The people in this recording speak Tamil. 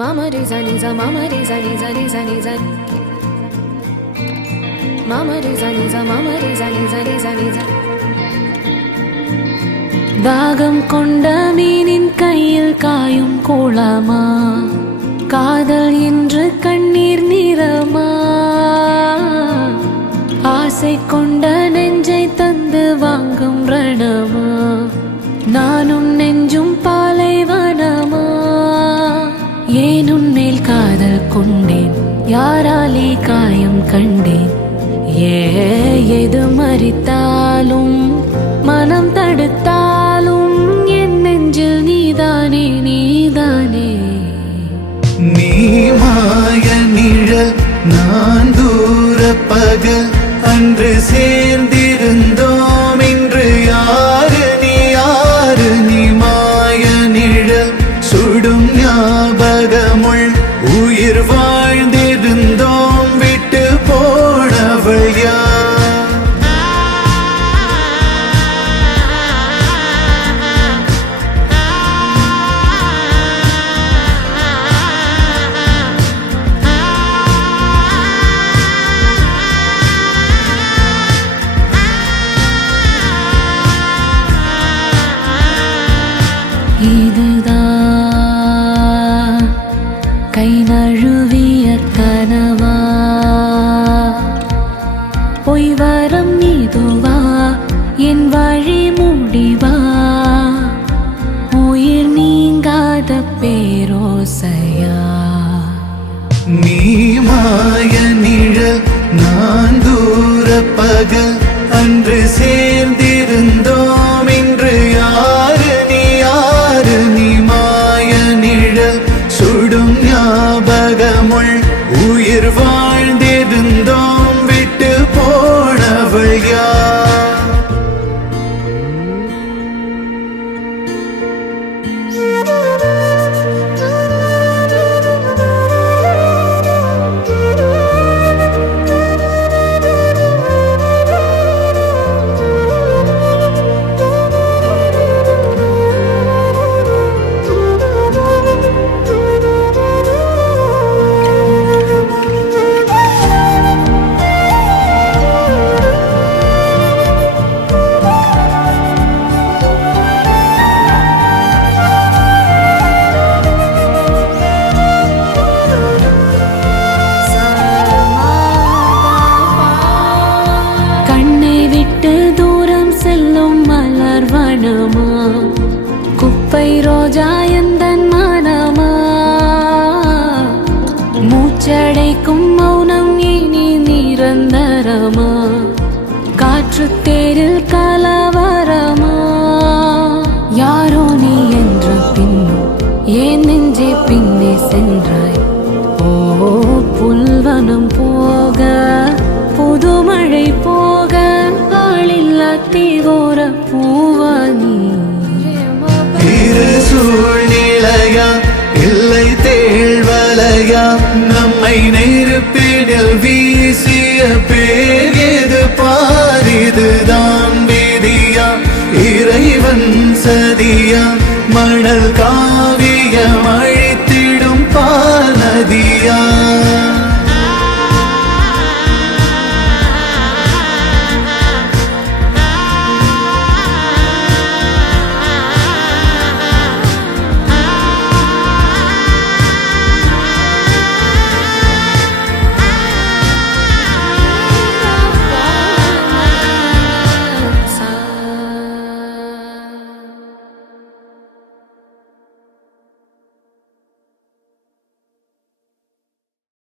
Mama re za ni za, mama re za ni za ni za ni za. Mama re za ni za, mama re za ni za ni za ni za. தாகம் கொண்ட மீனின் கையில் காயும் கோலமா, காதல் என்று கண்ணீர் நிறமா, ஆசை கொண்ட நெஞ்சை தந்து வாங்கும் ரணமா, நானும் நெஞ்சும் பாலைவனமா. ஏன் உன்மேல் காதல் கொண்டேன், யாராலே காயம் கண்டேன், எது மறித்தாலும் மனம் தடுத்தாலும் என் நெஞ்சில் நீதானே நீதானே. நீ மாய நிழல் நான் தூர பகல், அன்று சேர்ந்திருந்தோம் இன்று யாரு நீ மாய நிழல் சுடும் ஞாபகமுள் உயிர் வாழ்ந்திருந்தோம் விட்டு போனவள் யார். இதுதான் கை நழுவிய கனவா, பொய் வரம் இதுவா, என் வழி முடிவா, உயிர் நீங்காத பேரோசையா. நீ மாய நிழல் நான் தூர பகல், அன்று சேர்ந்திருந்தோம் இன்று யாரு நீ மாய நிழல் சுடும் ஞாபகமுள் உயிர் வாழ்ந்திருந்தோம் விட்டு போனவள் யார். வனமா, குப்பை ரோஜா எந்தன் மனமா, மூச்சடைக்கும் மௌனம் இனி நிரந்தரமா, காற்று தேரில் கலவரமா. யாரோ நீ என்ற பின்னும் ஏன் நெஞ்சே பின்னே சென்றாய். ஓ புல்வனம் போக புதுமழை போக ஆளில்லா தீவோர பூவானி. இரு சூழ்நிலையா இல்லை தேழ்வலையா, நம்மை நெருப்பினில் வீசிய பேர் எது பாரிதுதான் விதியா, இறைவன் சதியா, மணல் காவிய மழை